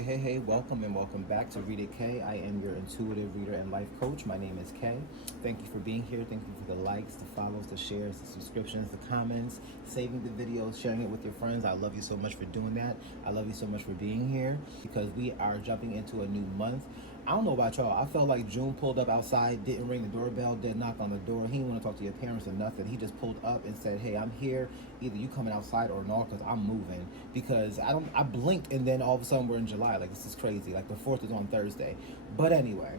Hey, welcome and welcome back to Read It K. I am your intuitive reader and life coach. My name is Kay. Thank you for being here. Thank you for the likes, the follows, the shares, the subscriptions, the comments, saving the videos, sharing it with your friends. I love you so much for doing that. I love you so much for being here because we are jumping into a new month. I don't know about y'all. I felt like June pulled up outside, didn't ring the doorbell, didn't knock on the door. He didn't want to talk to your parents or nothing. He just pulled up and said, "Hey, I'm here. Either you coming outside or not, because I'm moving." Because I blinked and then all of a sudden we're in July. Like, this is crazy. Like, the 4th is on Thursday. But anyway,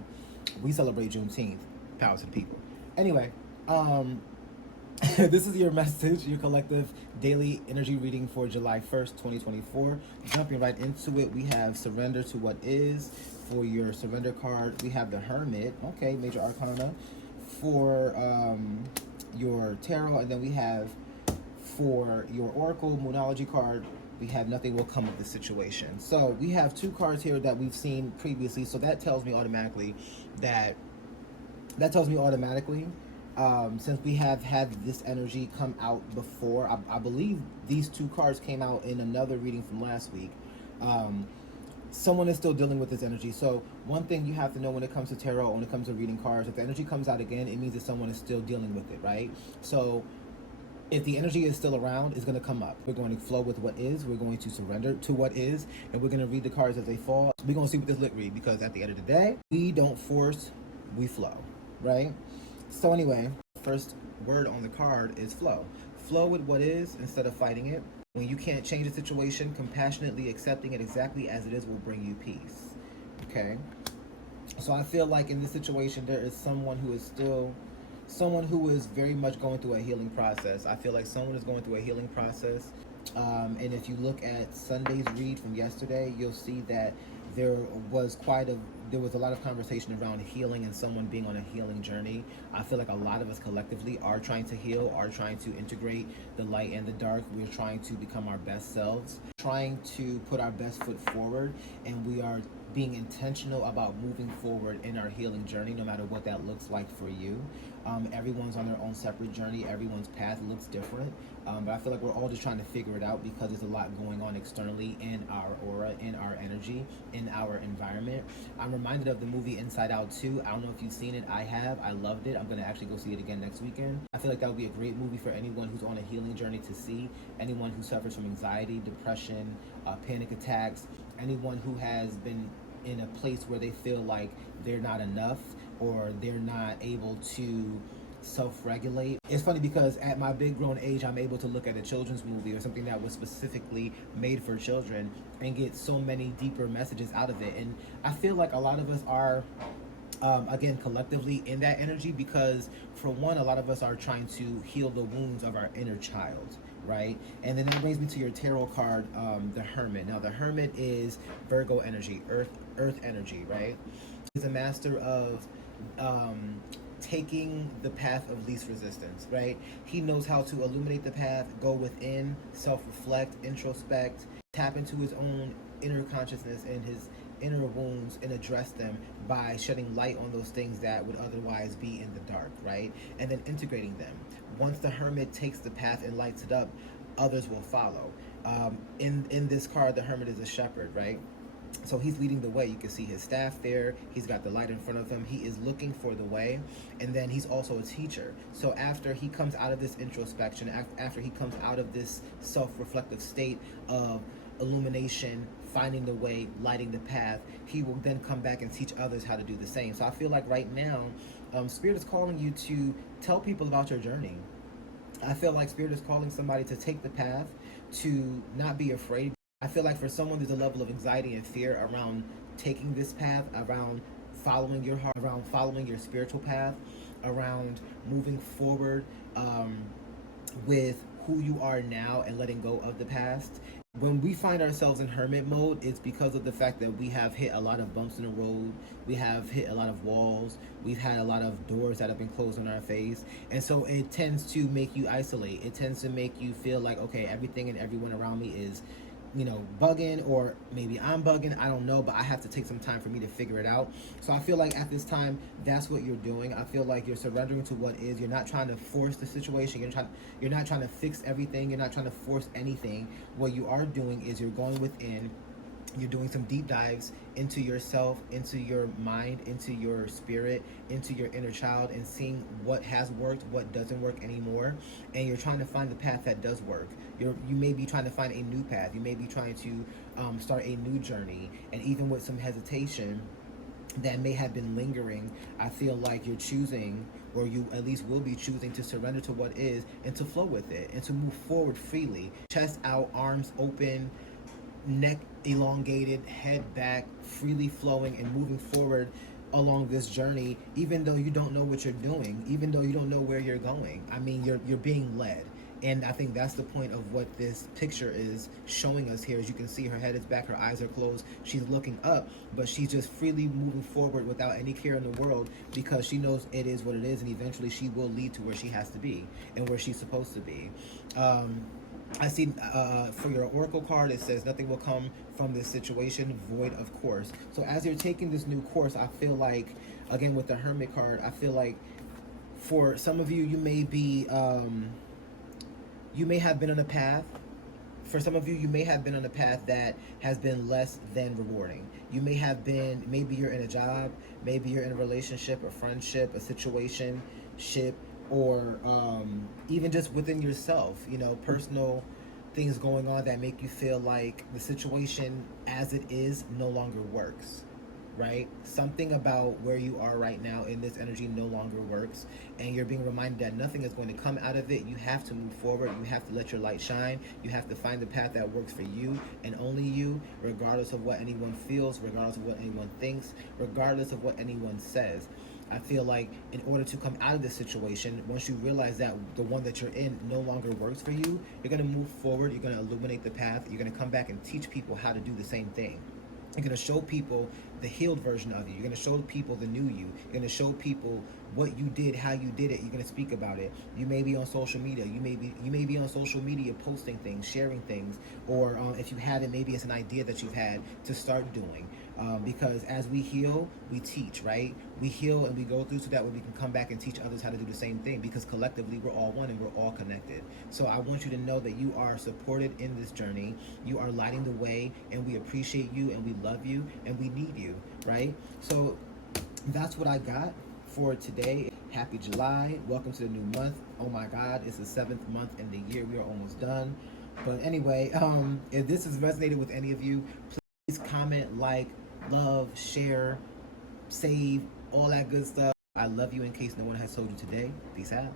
we celebrate Juneteenth. Power to the people. Anyway, this is your message, your collective daily energy reading for July 1st, 2024. Jumping right into it, we have Surrender to What Is. For your surrender card, we have the Hermit, okay, major arcana. For your tarot, and then we have for your oracle Moonology card, we have Nothing Will Come of the Situation. So we have two cards here that we've seen previously, so that tells me automatically since we have had this energy come out before. I believe these two cards came out in another reading from last week. Someone is still dealing with this energy. So one thing you have to know when it comes to tarot, when it comes to reading cards, if the energy comes out again, it means that someone is still dealing with it, right? So if the energy is still around, it's going to come up. We're going to flow with what is. We're going to surrender to what is. And we're going to read the cards as they fall. We're going to see what this lit read, because at the end of the day, we don't force, we flow, right? So anyway, first word on the card is flow. Flow with what is instead of fighting it. When you can't change the situation, compassionately accepting it exactly as it is will bring you peace. Okay? So I feel like in this situation, there is someone who is very much going through a healing process. I feel like someone is going through a healing process. And if you look at Sunday's read from yesterday, you'll see that there was a lot of conversation around healing and someone being on a healing journey. I feel like a lot of us collectively are trying to heal, are trying to integrate the light and the dark. We're trying to become our best selves, trying to put our best foot forward, and we are being intentional about moving forward in our healing journey, no matter what that looks like for you. Everyone's on their own separate journey. Everyone's path looks different. But I feel like we're all just trying to figure it out, because there's a lot going on externally in our aura, in our energy, in our environment. I'm reminded of the movie Inside Out 2. I don't know if you've seen it. I have. I loved it. I'm going to actually go see it again next weekend. I feel like that would be a great movie for anyone who's on a healing journey to see. Anyone who suffers from anxiety, depression, panic attacks, anyone who has been in a place where they feel like they're not enough, or they're not able to self-regulate. It's funny because at my big grown age, I'm able to look at a children's movie or something that was specifically made for children and get so many deeper messages out of it. And I feel like a lot of us are again, collectively in that energy, because for one, a lot of us are trying to heal the wounds of our inner child, right? And then that brings me to your tarot card, the Hermit. Now the Hermit is Virgo energy, earth energy, right? He's a master of taking the path of least resistance, right? He knows how to illuminate the path, go within, self-reflect, introspect, tap into his own inner consciousness and his inner wounds, and address them by shedding light on those things that would otherwise be in the dark, right? And then integrating them. Once the Hermit takes the path and lights it up, others will follow. In this card, the Hermit is a shepherd, right? So he's leading the way. You can see his staff there. He's got the light in front of him. He is looking for the way. And then he's also a teacher. So after he comes out of this introspection, after he comes out of this self-reflective state of illumination, finding the way, lighting the path, he will then come back and teach others how to do the same. So I feel like right now, Spirit is calling you to tell people about your journey. I feel like Spirit is calling somebody to take the path, to not be afraid. I feel like for someone, there's a level of anxiety and fear around taking this path, around following your heart, around following your spiritual path, around moving forward with who you are now and letting go of the past. When we find ourselves in hermit mode, it's because of the fact that we have hit a lot of bumps in the road, we have hit a lot of walls, we've had a lot of doors that have been closed on our face, and so it tends to make you isolate. It tends to make you feel like, okay, everything and everyone around me is bugging, or maybe I'm bugging, I don't know, but I have to take some time for me to figure it out. So I feel like at this time, that's what you're doing. I feel like you're surrendering to what is. You're not trying to force the situation. You're not trying to fix everything. You're not trying to force anything. What you are doing is you're going within, You're doing some deep dives into yourself, into your mind, into your spirit, into your inner child, and seeing what has worked, what doesn't work anymore. And you're trying to find the path that does work. You may be trying to find a new path. You may be trying to start a new journey. And even with some hesitation that may have been lingering, I feel like you're choosing, or you at least will be choosing, to surrender to what is and to flow with it and to move forward freely. Chest out, arms open, neck elongated, head back, freely flowing and moving forward along this journey, even though you don't know what you're doing, even though you don't know where you're going. I mean, you're being led. And I think that's the point of what this picture is showing us here. As you can see, her head is back, her eyes are closed, she's looking up, but she's just freely moving forward without any care in the world, because she knows it is what it is, and eventually she will lead to where she has to be and where she's supposed to be. I see for your oracle card, it says nothing will come from this situation void of course. So as you're taking this new course, I feel like, again with the Hermit card, I feel like for some of you, you may be, you may have been on a path. For some of you, you may have been on a path that has been less than rewarding. You may have been, maybe you're in a job, maybe you're in a relationship, a friendship, a situation, ship, or even just within yourself, you know, personal things going on that make you feel like the situation as it is no longer works, right? Something about where you are right now in this energy no longer works, and you're being reminded that nothing is going to come out of it. You have to move forward. You have to let your light shine. You have to find the path that works for you and only you, regardless of what anyone feels, regardless of what anyone thinks, regardless of what anyone says. I feel like in order to come out of this situation, once you realize that the one that you're in no longer works for you, you're going to move forward. You're going to illuminate the path. You're going to come back and teach people how to do the same thing. You're going to show people the healed version of you. You're going to show people the new you. You're going to show people what you did, how you did it. You're going to speak about it. You may be on social media. You may be on social media posting things, sharing things, or if you haven't, maybe it's an idea that you've had to start doing. Because as we heal, we teach, right? We heal and we go through so that way we can come back and teach others how to do the same thing, because collectively we're all one and we're all connected. So I want you to know that you are supported in this journey. You are lighting the way, and we appreciate you and we love you and we need you, right? So that's what I got for today. Happy July. Welcome to the new month. Oh my God, it's the 7th month in the year. We are almost done. But anyway, if this has resonated with any of you, please comment, like, love, share, save, all that good stuff. I love you in case no one has told you today. Peace out.